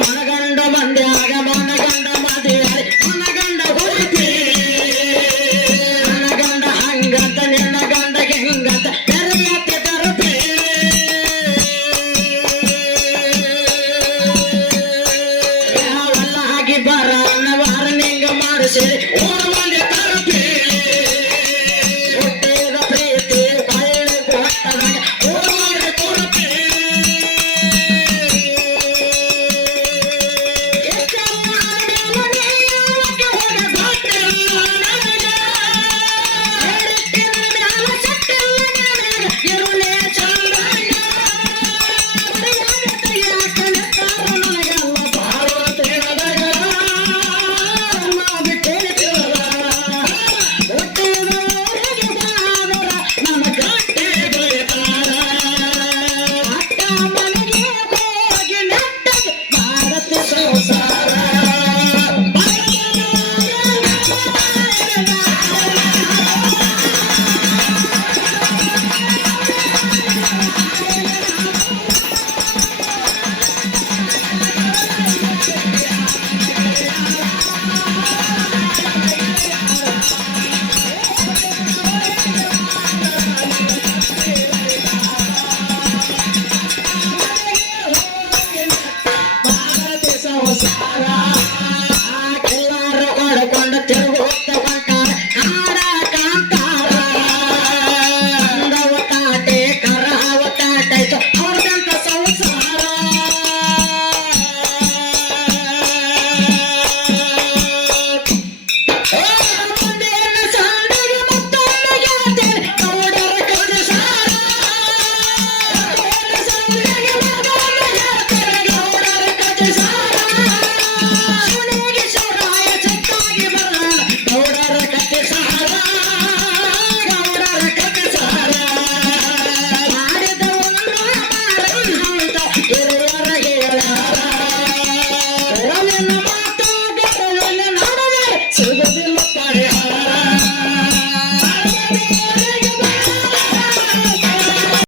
மழகால